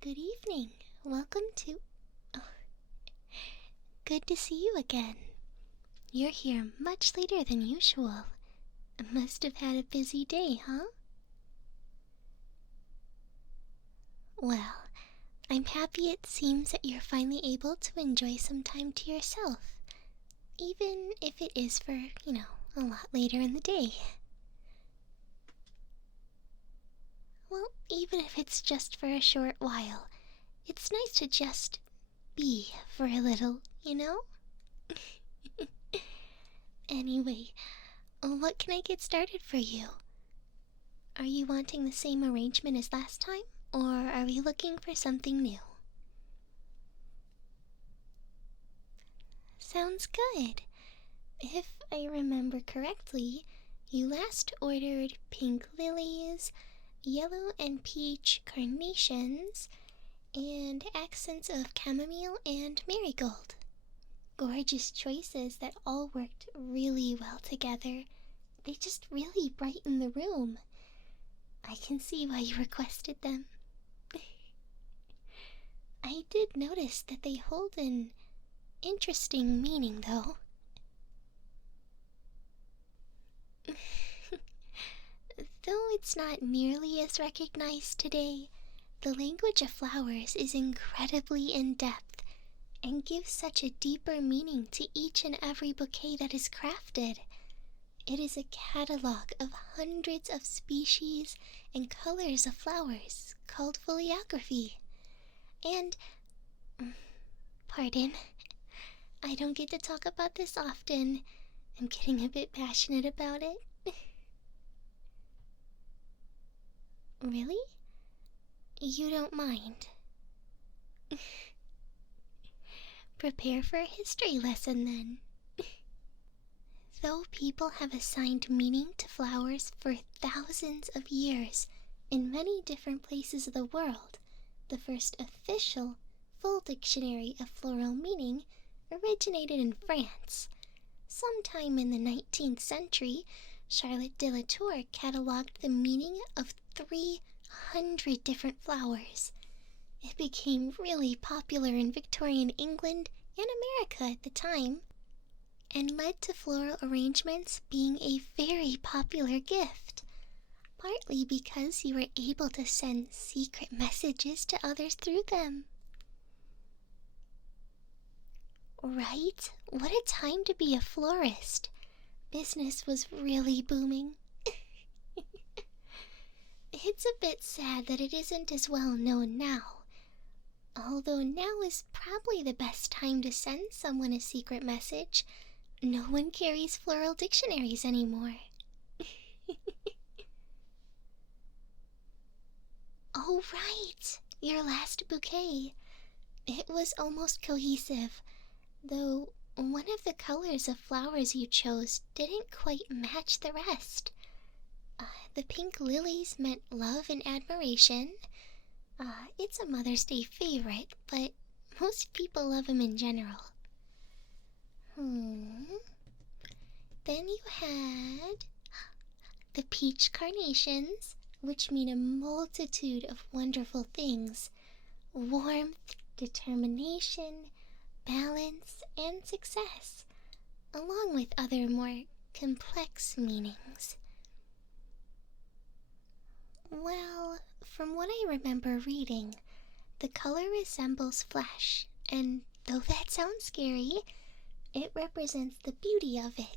Good evening. Welcome to... Oh, good to see you again. You're here much later than usual. Must have had a busy day, huh? Well, I'm happy it seems that you're finally able to enjoy some time to yourself. Even if it is for, a lot later in the day. Well, even if it's just for a short while, it's nice to just be for a little, Anyway, what can I get started for you? Are you wanting the same arrangement as last time, or are we looking for something new? Sounds good. If I remember correctly, you last ordered pink lilies, yellow and peach carnations, and accents of chamomile and marigold. Gorgeous choices that all worked really well together. They just really brighten the room. I can see why you requested them. I did notice that they hold an interesting meaning, though. Though it's not nearly as recognized today, the language of flowers is incredibly in-depth and gives such a deeper meaning to each and every bouquet that is crafted. It is a catalog of hundreds of species and colors of flowers called Floriography. And, pardon, I don't get to talk about this often. I'm getting a bit passionate about it. Really? You don't mind? Prepare for a history lesson then. Though people have assigned meaning to flowers for thousands of years in many different places of the world, the first official full dictionary of floral meaning originated in France. Sometime in the 19th century, Charlotte de la Tour catalogued the meaning of 300 different flowers. It became really popular in Victorian England and America at the time, and led to floral arrangements being a very popular gift, partly because you were able to send secret messages to others through them. Right? What a time to be a florist. Business was really booming. It's a bit sad that it isn't as well known now. Although now is probably the best time to send someone a secret message. No one carries floral dictionaries anymore. Oh, right! Your last bouquet. It was almost cohesive, though one of the colors of flowers you chose didn't quite match the rest. The pink lilies meant love and admiration. It's a Mother's Day favorite, but most people love them in general. Then you had the peach carnations, which mean a multitude of wonderful things. Warmth, determination, balance, and success, along with other more complex meanings. Well, from what I remember reading, the color resembles flesh, and though that sounds scary, it represents the beauty of it,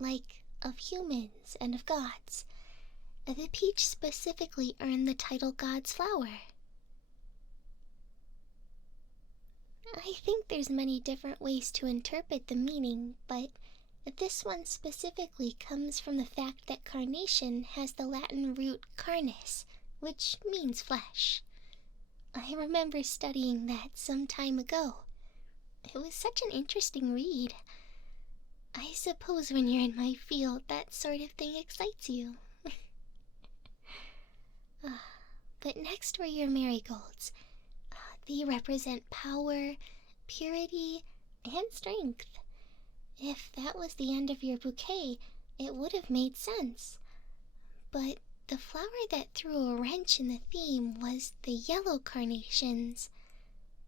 like of humans and of gods. The peach specifically earned the title God's Flower. I think there's many different ways to interpret the meaning, but this one specifically comes from the fact that carnation has the Latin root carnis, which means flesh. I remember studying that some time ago. It was such an interesting read. I suppose when you're in my field, that sort of thing excites you. But next were your marigolds. They represent power, purity, and strength. If that was the end of your bouquet, it would have made sense. But the flower that threw a wrench in the theme was the yellow carnations.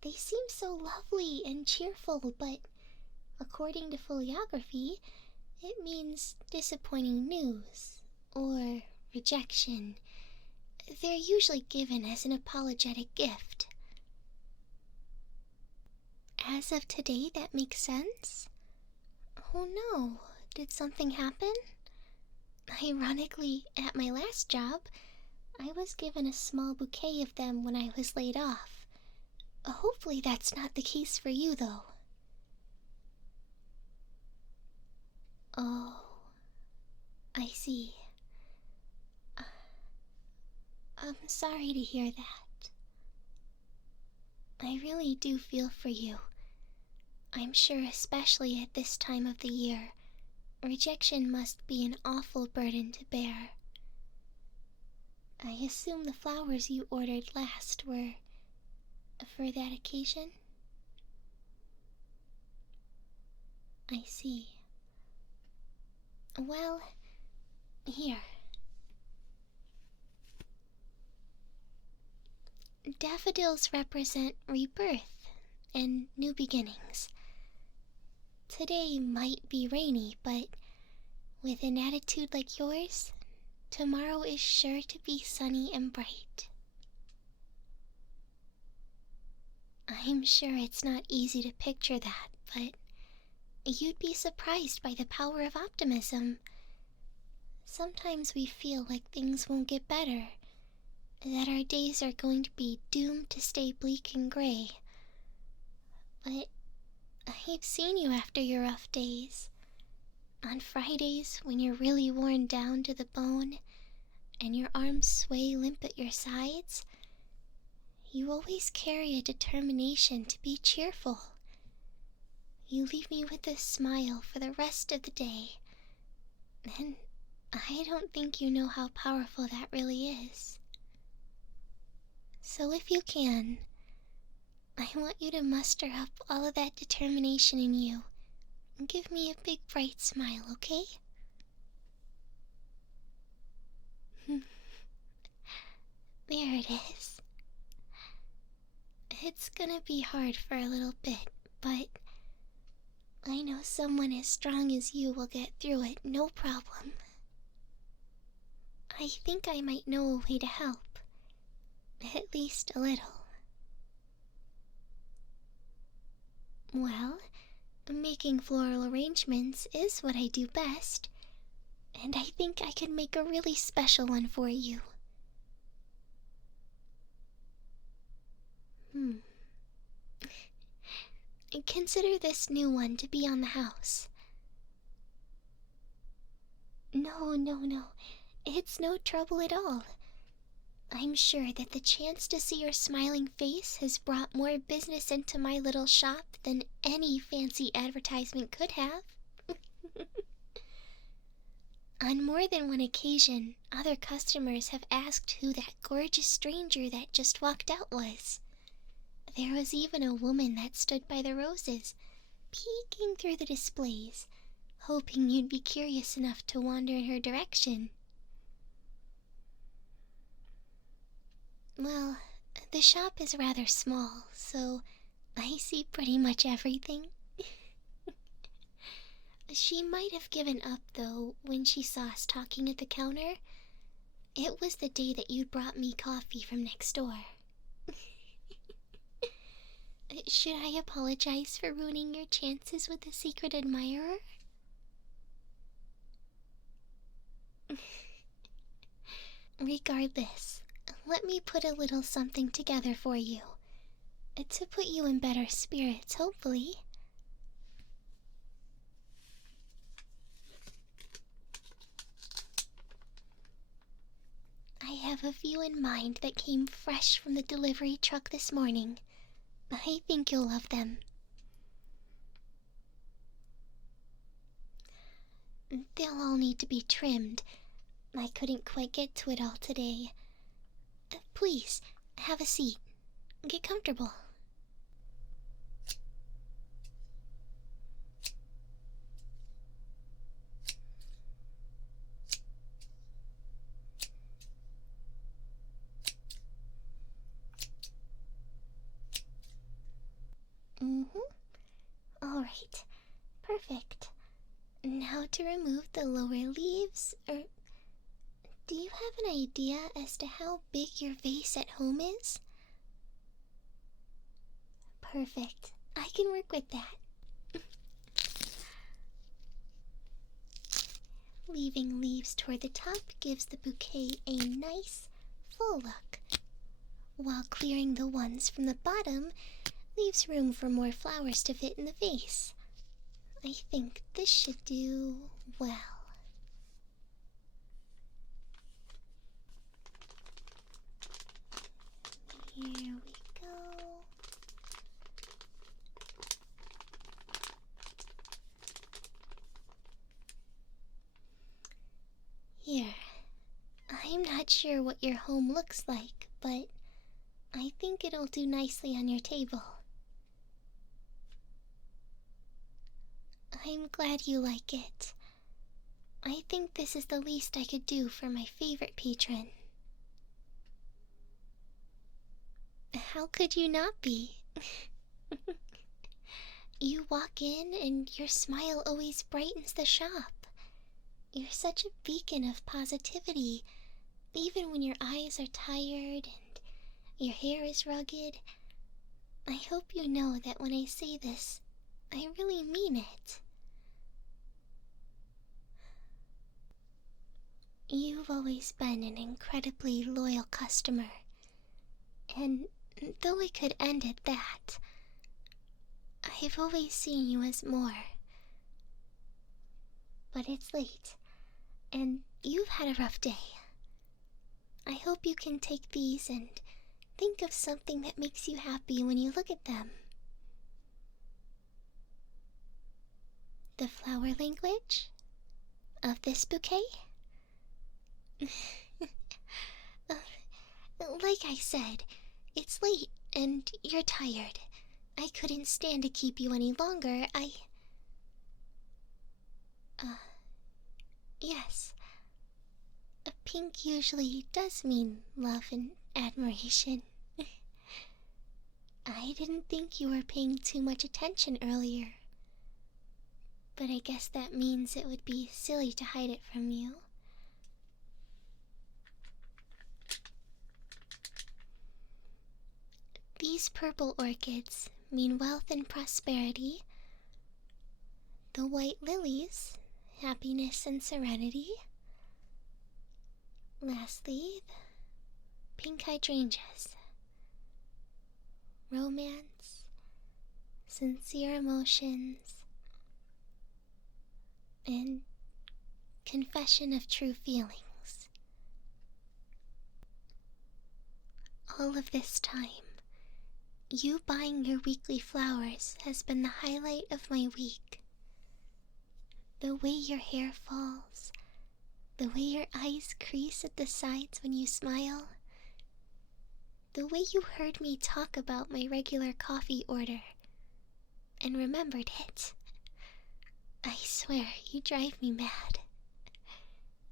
They seem so lovely and cheerful, but according to Floriography, it means disappointing news or rejection. They're usually given as an apologetic gift. As of today, that makes sense? Oh no, did something happen? Ironically, at my last job, I was given a small bouquet of them when I was laid off. Hopefully that's not the case for you, though. Oh, I see. I'm sorry to hear that. I really do feel for you. I'm sure especially at this time of the year, rejection must be an awful burden to bear. I assume the flowers you ordered last were for that occasion? I see. Well, here. Daffodils represent rebirth and new beginnings. Today might be rainy, but with an attitude like yours, tomorrow is sure to be sunny and bright. I'm sure it's not easy to picture that, but you'd be surprised by the power of optimism. Sometimes we feel like things won't get better, that our days are going to be doomed to stay bleak and gray. But I've seen you after your rough days. On Fridays, when you're really worn down to the bone, and your arms sway limp at your sides, you always carry a determination to be cheerful. You leave me with a smile for the rest of the day, and I don't think you know how powerful that really is. So if you can, I want you to muster up all of that determination in you and give me a big bright smile, okay? There it is. It's gonna be hard for a little bit, but I know someone as strong as you will get through it, no problem. I think I might know a way to help. At least a little. Well, making floral arrangements is what I do best, and I think I could make a really special one for you. Consider this new one to be on the house. No. It's no trouble at all. I'm sure that the chance to see your smiling face has brought more business into my little shop than any fancy advertisement could have. On more than one occasion, other customers have asked who that gorgeous stranger that just walked out was. There was even a woman that stood by the roses, peeking through the displays, hoping you'd be curious enough to wander in her direction. Well, the shop is rather small, so I see pretty much everything. She might have given up, though, when she saw us talking at the counter. It was the day that you brought me coffee from next door. Should I apologize for ruining your chances with a secret admirer? Regardless, let me put a little something together for you. To put you in better spirits, hopefully. I have a few in mind that came fresh from the delivery truck this morning. I think you'll love them. They'll all need to be trimmed. I couldn't quite get to it all today. Please, have a seat. Get comfortable. Alright, perfect. Now to remove the lower leaves, do you have an idea as to how big your vase at home is? Perfect. I can work with that. Leaving leaves toward the top gives the bouquet a nice, full look, while clearing the ones from the bottom leaves room for more flowers to fit in the vase. I think this should do well. Here we go. Here. I'm not sure what your home looks like, but I think it'll do nicely on your table. I'm glad you like it. I think this is the least I could do for my favorite patron. How could you not be? You walk in and your smile always brightens the shop. You're such a beacon of positivity, even when your eyes are tired and your hair is rugged. I hope you know that when I say this, I really mean it. You've always been an incredibly loyal customer, and though it could end at that, I've always seen you as more. But it's late, and you've had a rough day. I hope you can take these and think of something that makes you happy when you look at them. The flower language of this bouquet? Like I said, it's late and you're tired. I couldn't stand to keep you any longer. Yes. Pink usually does mean love and admiration. I didn't think you were paying too much attention earlier, but I guess that means it would be silly to hide it from you. These purple orchids mean wealth and prosperity. The white lilies, happiness and serenity. Lastly, the pink hydrangeas, romance, sincere emotions, and confession of true feelings. All of this time, you buying your weekly flowers has been the highlight of my week. The way your hair falls, the way your eyes crease at the sides when you smile, the way you heard me talk about my regular coffee order and remembered it. I swear, you drive me mad.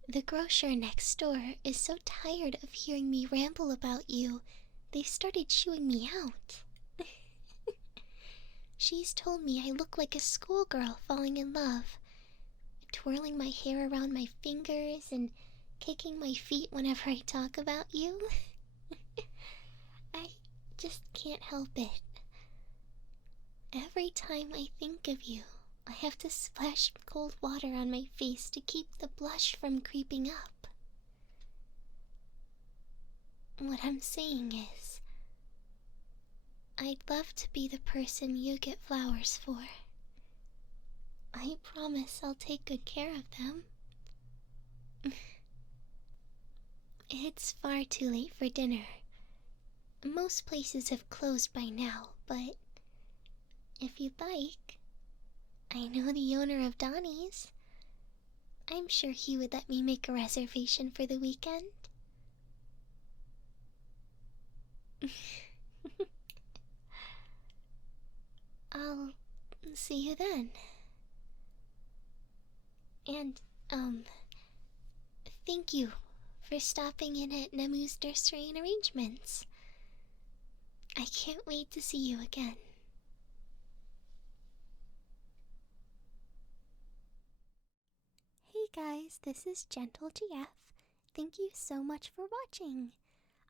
The grocer next door is so tired of hearing me ramble about you, they started chewing me out. She's told me I look like a schoolgirl falling in love, twirling my hair around my fingers and kicking my feet whenever I talk about you. I just can't help it. Every time I think of you, I have to splash cold water on my face to keep the blush from creeping up. What I'm saying is, I'd love to be the person you get flowers for. I promise I'll take good care of them. It's far too late for dinner. Most places have closed by now, but if you'd like, I know the owner of Donnie's. I'm sure he would let me make a reservation for the weekend. I'll see you then. And, thank you for stopping in at Nemu's Nursery and Arrangements. I can't wait to see you again. guys, this is GentleGF. Thank you so much for watching.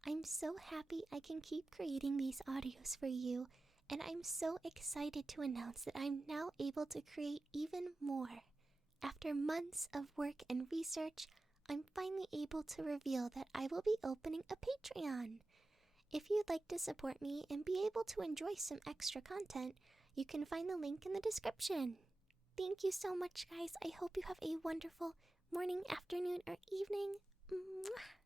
I'm so happy I can keep creating these audios for you, and I'm so excited to announce that I'm now able to create even more. After months of work and research, I'm finally able to reveal that I will be opening a Patreon. If you'd like to support me and be able to enjoy some extra content, you can find the link in the description. Thank you so much, guys. I hope you have a wonderful morning, afternoon, or evening. Mwah.